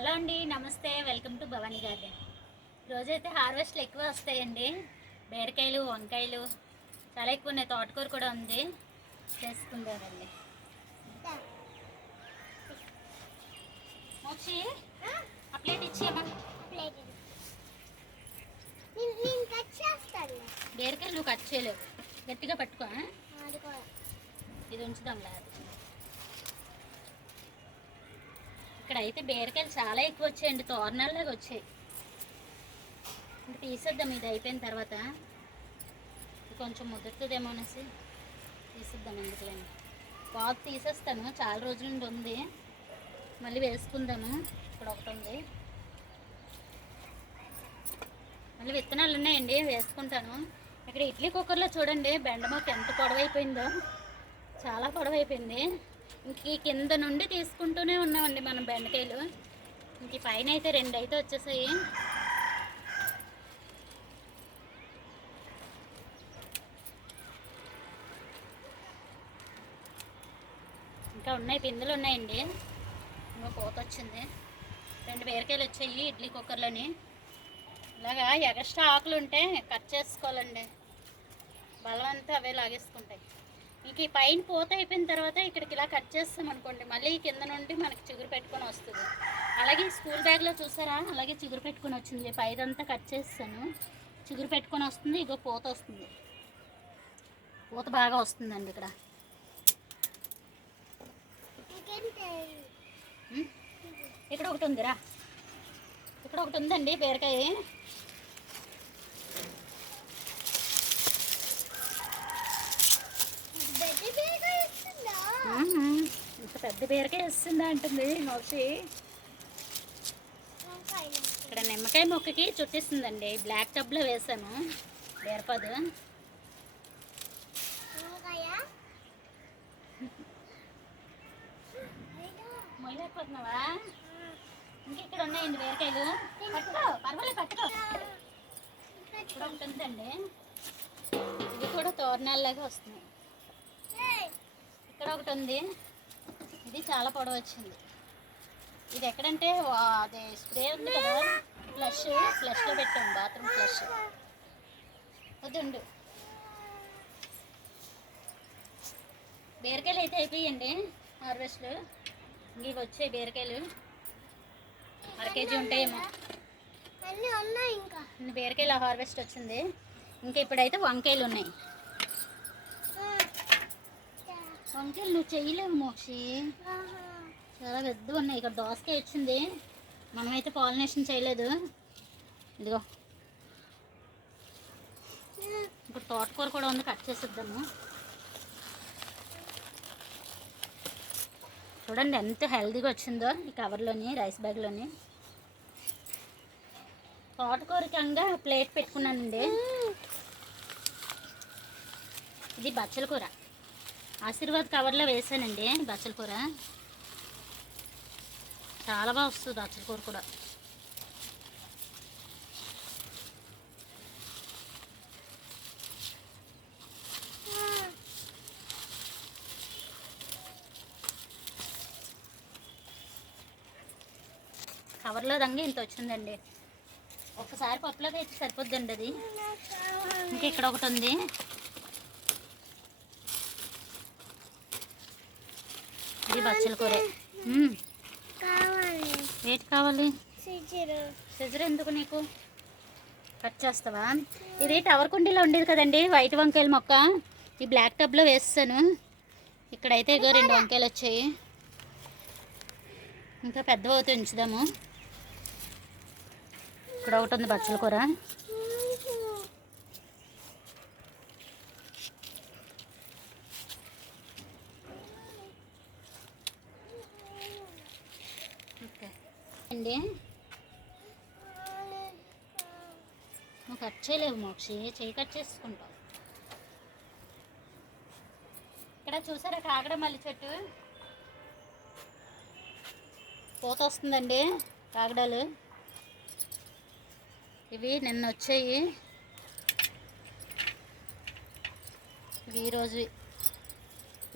Hello అండి నమస్తే. Welcome to Bhavani garden. రోజైతే హార్వెస్ట్లు ఎక్కువ వస్తాయండి. బీరకాయలు వంకాయలు చాలా ఎక్కువ ఉన్నాయి. తోటకూర కూడా ఉంది. చేసుకుందామండి. మోక్షి ఆ ప్లేట్ బీరకాయలు నువ్వు కట్ చేయలేవు. గట్టిగా పట్టుకో ఇది ఉంచుదాం లేదు ఇక్కడ అయితే బీరకాయలు చాలా ఎక్కువ వచ్చాయండి తోరణాల్లాగా వచ్చాయి. తీసేద్దాం ఇది అయిపోయిన తర్వాత. కొంచెం ముదురుతుందేమో అనేసి తీసేద్దాం ఎందుకులేండి. బాగా తీసేస్తాను చాలా రోజుల నుండి ఉంది. మళ్ళీ వేసుకుందాము ఇప్పుడు ఒకటి ఉంది. మళ్ళీ విత్తనాలు ఉన్నాయండి వేసుకుంటాను. ఇక్కడ ఇడ్లీ కుక్కర్లో చూడండి బెండమొక్క ఎంత పొడవైపోయిందో. చాలా పొడవైపోయింది. ఇంక ఈ కింద నుండి తీసుకుంటూనే ఉన్నామండి మనం బెండకాయలు. ఇంక పైన అయితే రెండు అయితే వచ్చేసాయి. ఇంకా ఉన్నాయి పిందులు ఉన్నాయండి. ఇంకా కోత వచ్చింది. రెండు బీరకాయలు వచ్చాయి ఇడ్లీ కుక్కర్లోని. ఇలాగా ఎగస్ట్రా ఆకులు ఉంటే కట్ చేసుకోవాలండి. బలవంతా అవే లాగేసుకుంటాయి. ఇంక ఈ పైన పూత అయిపోయిన తర్వాత ఇక్కడికి ఇలా కట్ చేస్తాం అనుకోండి మళ్ళీ కింద నుండి మనకి చిగురు పెట్టుకొని వస్తుంది. అలాగే స్కూల్ బ్యాగ్లో చూసారా? అలాగే చిగురు పెట్టుకొని వచ్చింది. పైదంతా కట్ చేస్తాను. చిగురు పెట్టుకొని వస్తుంది ఇగో పూత వస్తుంది. పూత బాగా వస్తుందండి ఇక్కడ? ఇక్కడ ఒకటి ఉందిరా. ఇక్కడ ఒకటి ఉందండి బీరకాయ. ఇంత పెద్ద బీరకాయ వస్తుందా అంటుంది వంకాయలు ఇక్కడ నిమ్మకాయ మొక్కకి చుట్టిస్తుందండి బ్లాక్ టబ్లో వేసాను. బీరపాదు. వంకాయ? మొయ్యలేకపోతున్నావా? ఇంకా ఇక్కడ ఉన్నాయండి బీరకాయలు? పట్టుకో పర్వాలేదు పట్టుకో. ఇక్కడ ఒకటి ఉందండి ఇది కూడా తోరణాల్లాగా వస్తున్నాయి ఇక్కడ ఒకటి ఉంది. ఇది చాలా పొడవు వచ్చింది. ఇది ఎక్కడంటే అది స్ప్రే ఉంది కదా? ఫ్లష్ ఫ్లష్లో పెట్టాం బాత్రూమ్ ఫ్లష్. వద్దుండు బీరకాయలు అయితే అయిపోయండి హార్వెస్ట్లు. ఇవి వచ్చాయి బీరకాయలు. అర కేజీ ఉంటాయేమో. ఇంకా. బీరకాయల హార్వెస్ట్ వచ్చింది. ఇంకా ఇప్పుడైతే వంకాయలు ఉన్నాయి. వంకాయలు నువ్వు చేయలేవు మోక్షి. చాలా పెద్దగా ఉన్నాయి. ఇక్కడ దోసకాయ వచ్చింది మనమైతే పాలినేషన్ చేయలేదు. ఇదిగో. ఇప్పుడు తోటకూర కూడా ఉంది. కట్ చేసిద్దాము. చూడండి ఎంత హెల్దీగా వచ్చిందో ఈ కవర్లోని రైస్ బ్యాగ్లోని. తోటకూరకంగా ప్లేట్ పెట్టుకున్నానండి. ఇది బచ్చల కూర. ఆశీర్వాద్ కవర్లో వేసానండి బచ్చల కూర. చాలా బాగా వస్తుంది బచ్చల కూర కూడా. కవర్లో రంగు ఇంత వచ్చిందండి. ఒక్కసారి పప్పులోకి అయితే సరిపోద్దండి అది. ఇంకా ఇక్కడ ఒకటి ఉంది. ఇది బచ్చల కూర. ఏంటి కావాలి? సిజరు. ఎందుకు నీకు? కట్ చేస్తావా? ఇది టవర్ కుండీలో ఉండేది కదండి వైట్ వంకాయల మొక్క? ఈ బ్లాక్ టబ్లో వేస్తాను. ఇక్కడైతే ఇగో రెండు వంకాయలు వచ్చాయి. ఇంకా పెద్ద అవుతూ ఉంచుదాము. ఇక్కడ ఒకటి ఉంది బచ్చల కూర ఓకే అండి నువ్వు కట్ చేయలేవు మోక్షి చేయి కట్ చేసుకుంటావు. ఇక్కడ చూసారా కాకడ మల్లి చెట్టు? పూత వస్తుందండి కాగడాలు ఇవి నిన్న వచ్చాయి. ఇవి ఈరోజు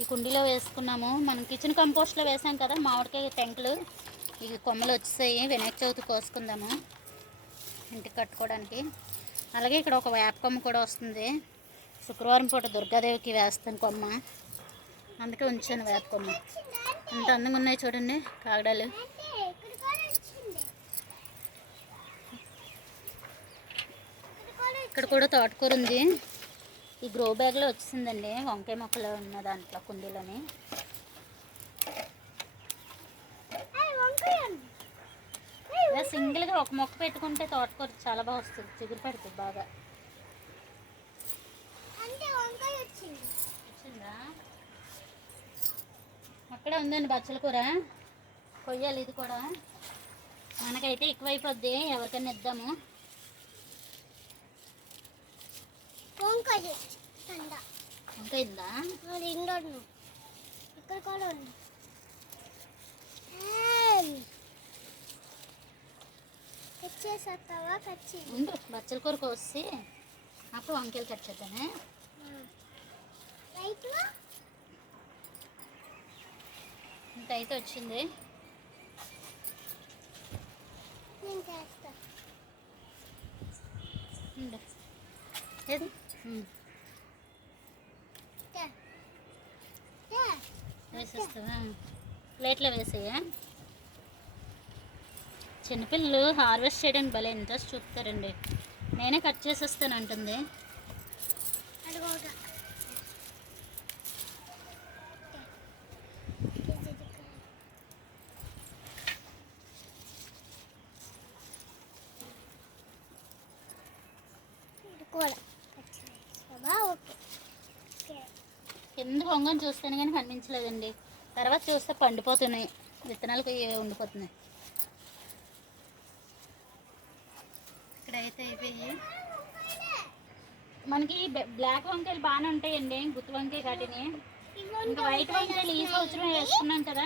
ఈ కుండీలో వేసుకున్నాము. మనం కిచెన్ కంపోస్ట్లో వేసాం కదా మామిడికాయ టెంకులు ఇవి కొమ్మలు వచ్చేసాయి. వినాయక చవితి కోసుకుందాము. ఇంటికి కట్టుకోవడానికి. అలాగే ఇక్కడ ఒక వేప కొమ్మ కూడా వస్తుంది. శుక్రవారం పూట దుర్గాదేవికి వేస్తాను కొమ్మ. అందుకే ఉంచాను వేప కొమ్మ. ఎంత అందంగా ఉన్నాయి చూడండి కాగడాలు. ఇక్కడ కూడా ఇక్కడ కూడా తోటకూర ఉంది. ఈ గ్రో బ్యాగ్లో వచ్చిందండి వంకాయ మొక్కలు ఉన్న దాంట్లో కుండీలోని ఏయ్, వంకాయ ఉంది. ఇలా సింగిల్గా ఒక మొక్క పెట్టుకుంటే తోటకూర చాలా బాగా వస్తుంది. చిగురు పెడుతుంది బాగా. వచ్చింది. అక్కడ ఉందండి బచ్చల కూర. కొయ్యాలి ఇది కూడా. మనకైతే ఎక్కువైపోద్ది. ఎవరికైనా ఇద్దాము. ఇంకా ఇందా ఇక్కడ కూడా ఉంది. చేసేస్తావా? ఉండు బచ్చల కూర కోసి అప్పుడు వంకాయలు కట్ చేద్దామే. రైట్ ఇంత అయితే వచ్చింది. నేను చేస్తా. ఉండు. ఏది? ఉమ్, తే. తే. వేసేస్తావా? ప్లేట్లో వేసేయా? చిన్నపిల్లలు హార్వెస్ట్ చేయడానికి భలే ఇంట్రెస్ట్ చూపుతారండి. నేనే కట్ చేసేస్తాను అంటుంది. కింద పొంగని చూస్తాను కానీ కనిపించలేదండి తర్వాత చూస్తే పండిపోతున్నాయి. విత్తనాలకు ఉండిపోతున్నాయి ఇక్కడైతే ఇవి మనకి బ్లాక్ వంకాయలు బాగానే ఉంటాయండి గుత్తి వంకాయ కాటిని ఇంకా వైట్ వంకాయలు ఈ సంవత్సరం వేసుకున్నాం కదా.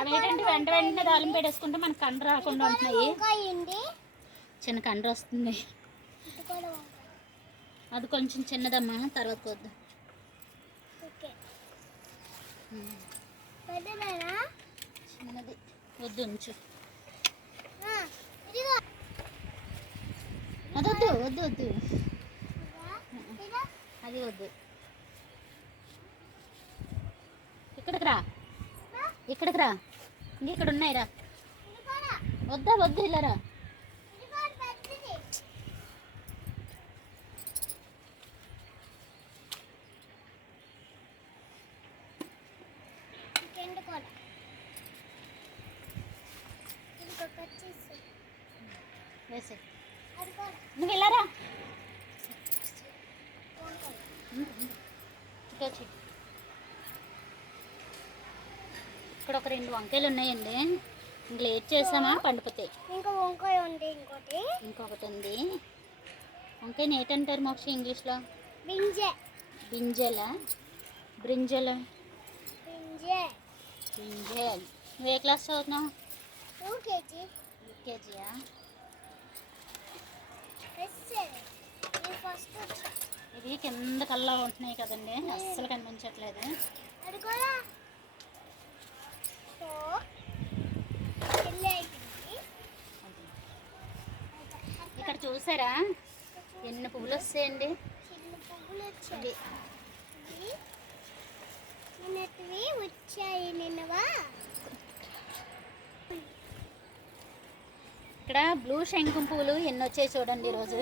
అవి ఏంటంటే వెంట వెంటనే తాలింపు పెట్టేసుకుంటే మనకు కండ రాకుండా ఉంటున్నాయి. చిన్న కండ వస్తుంది. అది కొంచెం చిన్నదమ్మా తర్వాత కొద్దాం. చిన్నది. వద్దు ఉంచు. వద్దు వద్దు. ఇదిగో అది వద్దు. ఇక్కడికి రా. ఇక్కడికి రా. ఇంక ఇక్కడ ఉన్నాయి రా. వద్దా వద్దు ఇలా రా. వేసే నువ్వు ఇలా రా వంకాయ ఇటు వచ్చి. ఇక్కడ ఒక రెండు వంకాయలు ఉన్నాయండి. ఇంక లేట్ చేసామా? పండిపోతాయి ఇంకా వంకాయ ఉంది ఇంకోటి. ఇంకొకటి ఉంది. వంకాయ ఏంటంటారు మోక్ష ఇంగ్లీష్లో? బింజె. బింజల? బ్రింజల? బింజె. నువ్వు ఏ క్లాస్ చదువుతున్నావు? యూకేజీయా? ఫస్ట్ ఇవి కింద కల్లా ఉంటున్నాయి కదండి. అస్సలు కనిపించట్లేదు. ఇక్కడ చూసారా? ఎన్ని పువ్వులు వస్తాయండి? వచ్చాయి నిన్నవా ఇక్కడ బ్లూ శంఖం పువ్వులు ఎన్ని వచ్చాయి చూడండి ఈరోజు.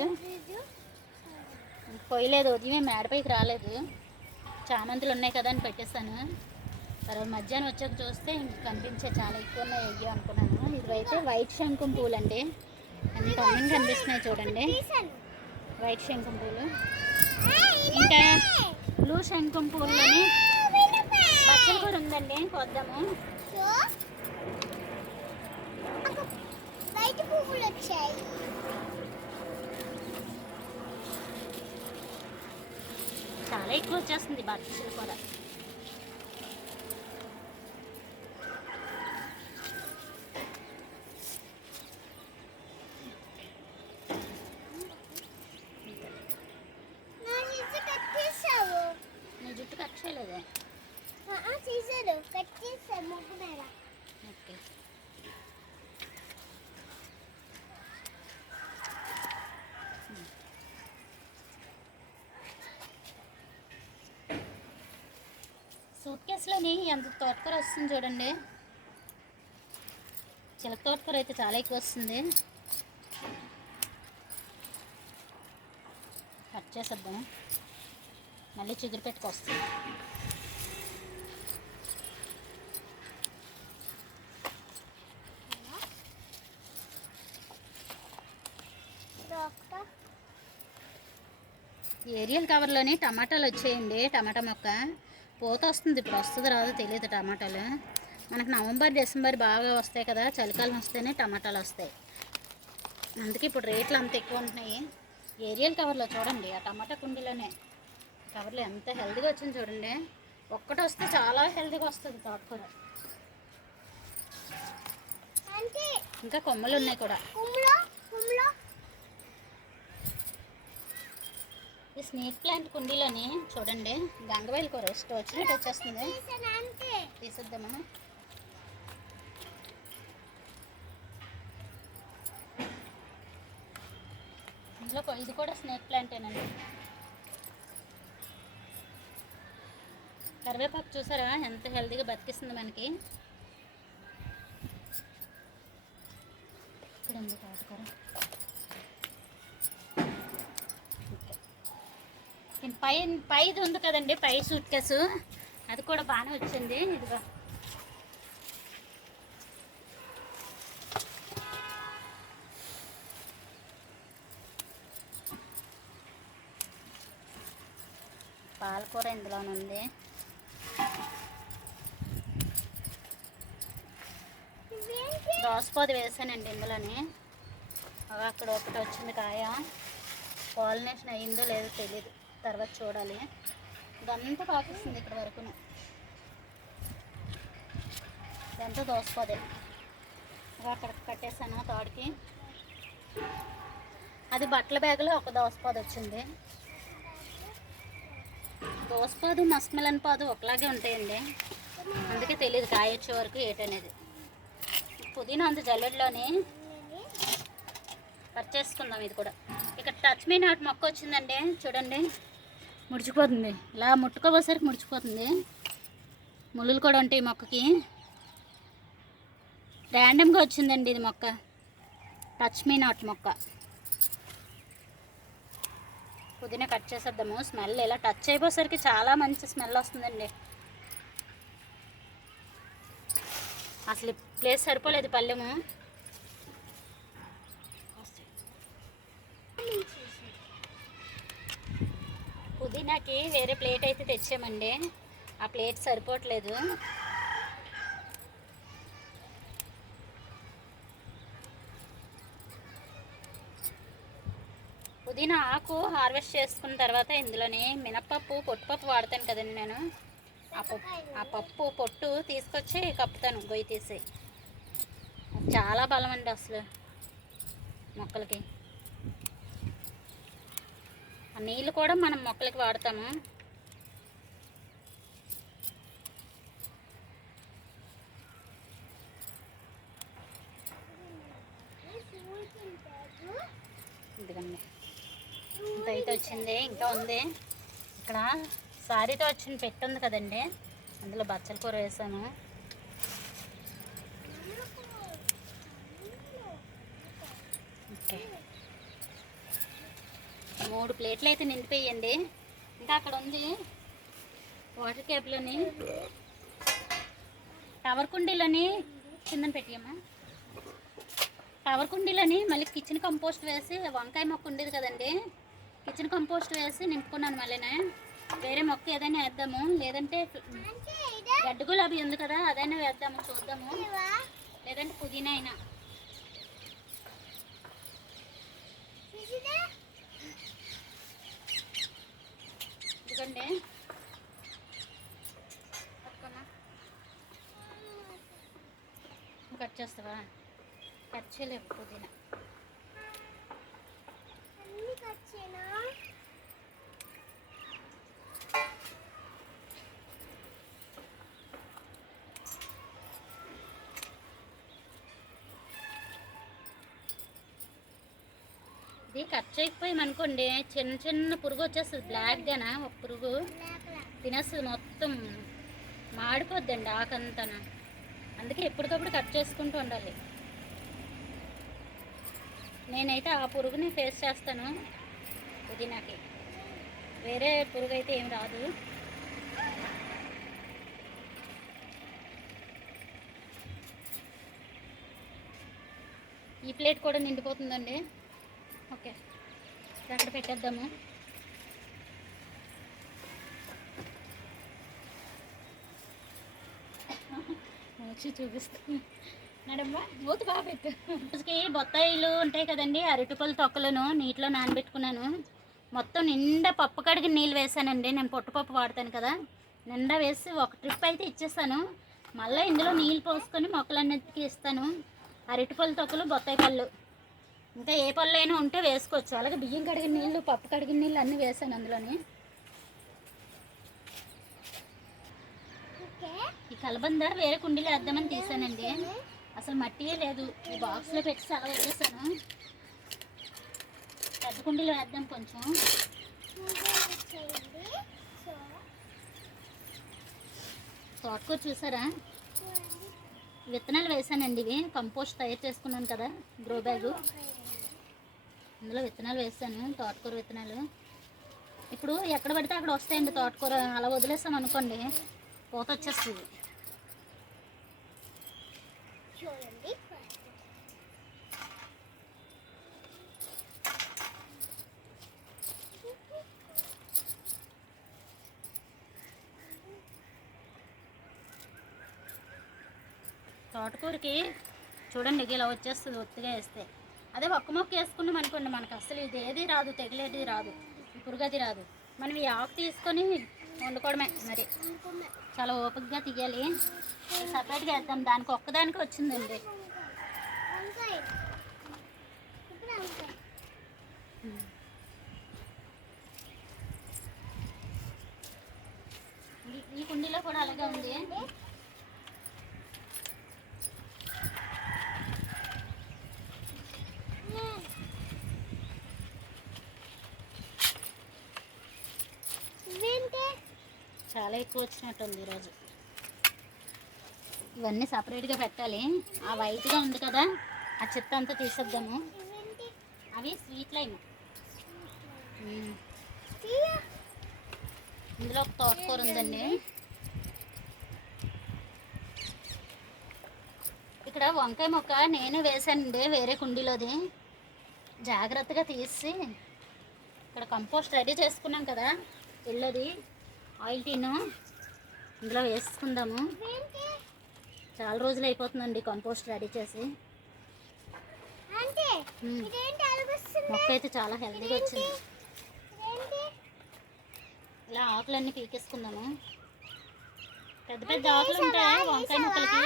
పోయలేదు ఉదయమే మేడపైకి రాలేదు. చామంతులు ఉన్నాయి కదా అని పెట్టేస్తాను తర్వాత మధ్యాహ్నం వచ్చాక చూస్తే ఇంక కనిపించే చాలా ఎక్కువ ఉన్నాయి అయ్యో అనుకున్నాను. ఇవైతే వైట్ శంఖం పూలు అండి ఎంత అందంగా కనిపిస్తున్నాయి చూడండి. వైట్ శంఖం పూలు. ఇంకా బ్లూ శంఖం పూలని ఆ, కూడా ఉందండి. కొద్దాము పువ్వులు వచ్చాయి. చాలా ఎక్కువ వచ్చేస్తుంది బాధ్యతలు కూడా నా నిజ కట్ చేసావు నీ జుట్టు కట్ చేయలేదే తీసాడు కట్ చేసావు ముగ్గు మీద ఓకే ప్లేస్లోని ఎంత తోటకూర వస్తుంది చూడండి. చిలక తోటకూర అయితే చాలా ఎక్కువ వస్తుంది. కట్ చేసేద్దాం. మళ్ళీ చిగురు పెట్టుకొస్తుంది ఏరియల్ కవర్లోని టమాటాలు వచ్చేయండి టమాటా మొక్క. పూత వస్తుంది ఇప్పుడు వస్తుంది రాదో తెలియదు టమాటాలు. మనకు నవంబర్ డిసెంబర్ బాగా వస్తాయి కదా చలికాలం వస్తేనే టమాటాలు వస్తాయి. అందుకే ఇప్పుడు రేట్లు అంత ఎక్కువ ఉంటున్నాయి. ఏరియల్ కవర్లో చూడండి ఆ టమాటా కుండీలోనే. కవర్లో ఎంత హెల్తీగా వచ్చింది చూడండి. ఒక్కటి వస్తే చాలా హెల్తీగా వస్తుంది తోటకూర. ఇంకా కొమ్మలు ఉన్నాయి కూడా. ఈ స్నేక్ ప్లాంట్ కుండీలోని చూడండి గంగవేలు కూర ఇష్టం వచ్చినట్టు వచ్చేస్తుంది. తీసేద్దామా? ఇందులో ఇది కూడా స్నేక్ ప్లాంటేనండి. కరివేపాకు చూసారా? ఎంత హెల్తీగా బతికిస్తుంది మనకి. ఇక్కడ ఉంది తోటకూర దీని పై పైది ఉంది కదండి పై సూట్ కేసు అది కూడా బాగానే వచ్చింది. ఇదిగో. పాలకూర ఇందులోనుంది దోసపోది వేసానండి ఇందులోని. అక్కడ ఒకటి వచ్చింది కాయ. పాలినేషన్ అయ్యిందో లేదో తెలియదు తర్వాత చూడాలి. ఇదంతా కాకేస్తుంది ఇక్కడ వరకు ఇదంతా దోసుకోదే అక్కడ కట్టేసాను తాడికి. అది బట్టల బ్యాగులో ఒక దోసపాదు వచ్చింది. దోసపాదు మస్మెలన్ పాదు ఒకలాగే ఉంటాయండి. అందుకే తెలియదు కాయ వచ్చే వరకు ఏటనేది పుదీనా అంత జల్లెడ్లోని. కట్ చేసుకుందాం ఇది కూడా. ఇక్కడ టచ్ మీ నాటు మొక్క వచ్చిందండి. చూడండి. ముడిచిపోతుంది. ఇలా ముట్టుకోబోసరికి ముడిచిపోతుంది. ముళ్ళులు కూడా ఉంటాయి ఈ మొక్కకి. ర్యాండమ్గా వచ్చిందండి ఇది మొక్క. టచ్ మీ నాట్ మొక్క. పుదీనా కట్ చేసేద్దాము. స్మెల్ ఇలా టచ్ అయిపోయేసరికి చాలా మంచి స్మెల్ వస్తుందండి. అసలు ప్లేస్ సరిపోలేదు పల్లెము పుదీనాకి వేరే ప్లేట్ అయితే తెచ్చామండి ఆ ప్లేట్ సరిపోవట్లేదు. పుదీనా ఆకు హార్వెస్ట్ చేసుకున్న తర్వాత ఇందులోని మినప్పప్పు పొట్టుపప్పు వాడతాను కదండి నేను. ఆ పప్పు ఆ పప్పు పొట్టు తీసుకొచ్చి కప్పుతాను గొయ్యి తీసి. చాలా బలం అండి అసలు మొక్కలకి. ఆ నీళ్ళు కూడా మనం మొక్కలకి వాడతాము. ఇదిగండి. ఇంత అయితే వచ్చింది ఇంకా ఉంది. ఇక్కడ సారీతో వచ్చిన పెట్టు ఉంది కదండి అందులో బచ్చల కూర వేసాను. ఓకే. మూడు ప్లేట్లు అయితే నిండిపోయండి. ఇంకా అక్కడ ఉంది వాటర్ క్యాప్లోని టవర్ కుండీలోని కిందన పెట్టియమ్మా. టవర్ కుండీలోని మళ్ళీ కిచెన్ కంపోస్ట్ వేసి వంకాయ మొక్క ఉండేది కదండి. కిచెన్ కంపోస్ట్ వేసి నింపుకున్నాను మళ్ళీనే. వేరే మొక్క ఏదైనా వేద్దాము. లేదంటే గడ్డ గులాబీ ఉంది కదా అదైనా వేద్దాము చూద్దాము. లేదంటే పుదీనా అయినా. చూసిదా కట్ చేస్తావా? కట్ చేయలేవు పుదీనా అన్ని కచ్చేనా ఇది కట్ చేయకపోయాం అనుకోండి చిన్న చిన్న పురుగు వచ్చేస్తుంది బ్లాక్గానా ఒక పురుగు తినేస్తుంది మొత్తం. మాడిపోద్దండి ఆకంతన. అందుకే ఎప్పటికప్పుడు కట్ చేసుకుంటూ ఉండాలి. నేనైతే ఆ పురుగుని ఫేస్ చేస్తాను పుదీనాకి. వేరే పురుగు అయితే ఏం రాదు. ఈ ప్లేట్ కూడా నిండిపోతుందండి. ఓకే. ఇది అక్కడ పెట్టేద్దాము. వచ్చి చూపిస్తాను మేడమ్మ మూత బాగా పెట్టు. రోజుకి బొత్తాయిలు ఉంటాయి కదండి అరటిపళ్ళు తొక్కలను నీటిలో నానబెట్టుకున్నాను. మొత్తం నిండా పప్పు కడిగి నీళ్ళు వేసానండి. నేను పొట్టుపప్పు వాడతాను కదా. నిండా వేసి ఒక ట్రిప్ అయితే ఇచ్చేస్తాను మళ్ళీ ఇందులో నీళ్ళు పోసుకొని మొక్కలన్నిటికీ ఇస్తాను. అరటిపళ్ళు తొక్కలు బొత్తాయి పళ్ళు. ఇంకా ఏ పళ్ళు అయినా ఉంటే వేసుకోవచ్చు. అలాగే బియ్యం కడిగిన నీళ్ళు పప్పు కడిగిన నీళ్ళు అన్నీ వేసాను అందులోని. ఈ కలబంద వేరే కుండీలో వేద్దామని తీసానండి. అసలు మట్టియే లేదు. ఈ బాక్స్లో పెట్టి సలవ వదిలేసాను పెద్ద కుండీలో వేద్దాం కొంచెం. తోటకూర చూసారా? విత్తనాలు వేసానండి ఇవి. కంపోస్ట్ తయారు చేసుకున్నాను కదా గ్రో బ్యాగు అందులో విత్తనాలు వేసాను తోటకూర విత్తనాలు. ఇప్పుడు ఎక్కడ పడితే అక్కడ వస్తాయండి తోటకూర. అలా వదిలేసాం అనుకోండి పూత వచ్చేస్తుంది చూడండి. తోటకూరకి చూడండి ఇలా వచ్చేస్తుంది ఒత్తిగా వేస్తే. అదే ఒక్క మొక్క వేసుకున్నాం అనుకోండి మనకు అసలు ఇది ఏది రాదు తెగిలేది రాదు పురుగది రాదు. మనం ఈ ఆకు తీసుకొని వండుకోవడమే మరి. చాలా ఓపికగా తీయాలి. సపరేట్గా వేద్దాం. దానికి ఒక్కదానికి వచ్చిందండి. ఈ కుండీలో కూడా అలాగే ఉంది. చాలా ఎక్కువ వచ్చినట్టుంది ఈరోజు. ఇవన్నీ సపరేట్గా పెట్టాలి. ఆ వైట్గా ఉంది కదా ఆ చెత్త అంతా తీసేద్దాము. అవి స్వీట్ లైమ్ ఇందులో ఒక తోటకూర ఉందండి. ఇక్కడ వంకాయ మొక్క నేను వేసానండి వేరే కుండీలోది. జాగ్రత్తగా తీసి ఇక్కడ కంపోస్ట్ రెడీ చేసుకున్నాం కదా ఎల్లోది ఆయిల్ టీను ఇందులో వేసుకుందాము. చాలా రోజులు అయిపోతుందండి కంపోస్ట్ రెడీ చేసి. మొక్క అయితే చాలా హెల్తీగా వచ్చింది. ఇలా ఆకులన్నీ పీకేసుకుందాము. పెద్ద పెద్ద ఆకులు ఉంటాయి? వంకాయ మొక్కలకి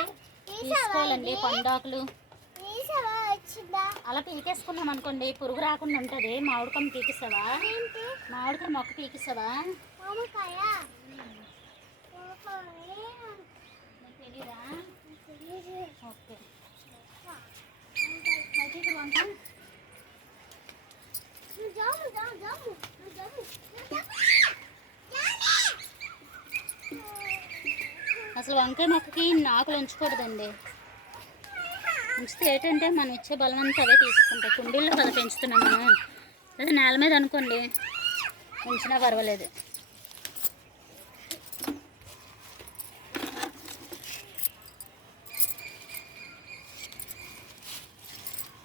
తీసుకోవాలండి పండాకులు. వేసావా వచ్చిందా అలా పీకేసుకున్నాం అనుకోండి పురుగు రాకుండా ఉంటుంది. మామిడికాయ పీకిస్తావా? మామిడికాయ మొక్క పీకిస్తావా. ఓకే. అసలు వంకాయ మొక్కకి ఆకులు ఉంచకూడదండి. ఉంచితే ఏంటంటే మనం ఇచ్చే బలం అంతా అవే తీసుకుంటాయి. కుండీల్లో కదా పెంచుతున్నాం మనం. అదే నేల మీద అనుకోండి ఉంచినా పర్వాలేదు.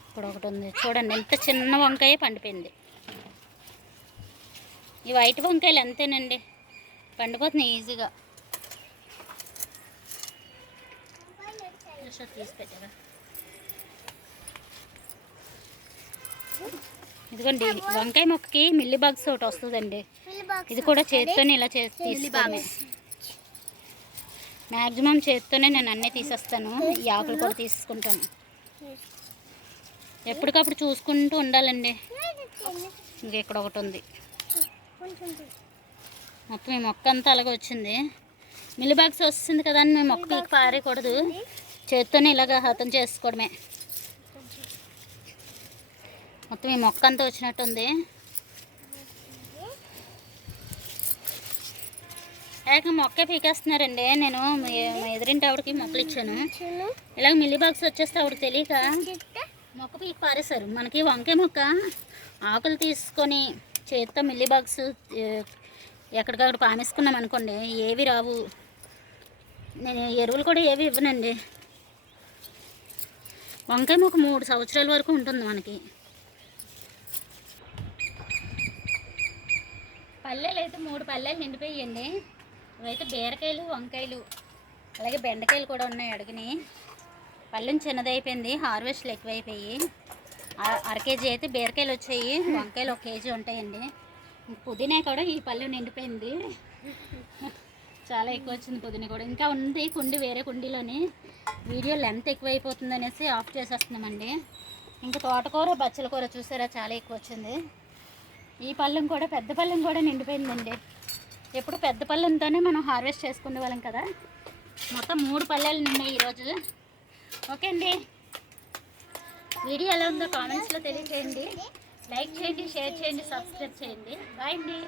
ఇక్కడ ఒకటి ఉంది. చూడండి ఎంత చిన్న వంకాయ పండిపోయింది. ఈ వైట్ వంకాయలు అంతేనండి. పండిపోతున్నాయి ఈజీగా. తీసి పెట్టారా ఇదిగోండి వంకాయ మొక్కకి మిల్లీ బాగ్స్ ఒకటి వస్తుందండి. ఇది కూడా చేత్తోనే ఇలా చేసి తీసుకోవడమే మ్యాక్సిమం చేత్తోనే నేను అన్నీ తీసేస్తాను. ఈ ఆకులు కూడా తీసుకుంటాను. ఎప్పటికప్పుడు చూసుకుంటూ ఉండాలండి. ఇంక ఇక్కడ ఒకటి ఉంది. మొత్తం ఈ మొక్క అంతా అలాగే వచ్చింది. మిల్లీ బాగ్స్ వస్తుంది కదా అని మేము మొక్క పారేయకూడదు. చేత్తోనే ఇలాగ హతం చేసుకోవడమే. మొత్తం ఈ మొక్క అంతా వచ్చినట్టుంది. ఏక మొక్క పీకేస్తున్నారండి? నేను ఎదురింటి ఆవిడకి మొక్కలు ఇచ్చాను. చిన్న ఇలా మిల్లీ బాక్స్ వచ్చేస్తే ఆవిడ తెలియక మొక్క పీకి పారేశారు. మనకి వంకాయ మొక్క ఆకులు తీసుకొని చేత్తో మిల్లీ బాక్స్ ఎక్కడికక్కడ పామేసుకున్నాం అనుకోండి ఏవి రావు. నేను ఎరువులు కూడా ఏవి ఇవ్వనండి. వంకాయ మొక్క మూడు సంవత్సరాల వరకు ఉంటుంది మనకి. పల్లెలు అయితే మూడు పల్లెలు నిండిపోయాయండి. ఇవైతే బీరకాయలు వంకాయలు అలాగే బెండకాయలు కూడా ఉన్నాయి అడుగుని. పళ్ళెం చిన్నదైపోయింది హార్వెస్ట్లు ఎక్కువైపోయి. అర- కేజీ అయితే బీరకాయలు వచ్చాయి వంకాయలు ఒక కేజీ ఉంటాయండి. పుదీనా కూడా ఈ పళ్ళెం నిండిపోయింది. చాలా ఎక్కువ వచ్చింది పుదీనా కూడా. ఇంకా ఉంది కుండి వేరే కుండీలోని. వీడియో లెంత్ ఎక్కువైపోతుంది అనేసి ఆఫ్ చేసేస్తున్నామండి. ఇంకా తోటకూర బచ్చల కూర చూసారా చాలా ఎక్కువ వచ్చింది. ఈ పళ్ళెం కూడా పెద్ద పళ్ళెం కూడా నిండిపోయిందండి. ఎప్పుడు పెద్ద పళ్ళెంతోనే మనం హార్వెస్ట్ చేసుకునే వాళ్ళం కదా. మొత్తం మూడు పల్లెలు నిన్నాయి ఈరోజు. ఓకే అండి. వీడియో ఎలా ఉందో కామెంట్స్లో తెలియజేయండి లైక్ చేయండి షేర్ చేయండి సబ్స్క్రైబ్ చేయండి. బాయ్ అండి.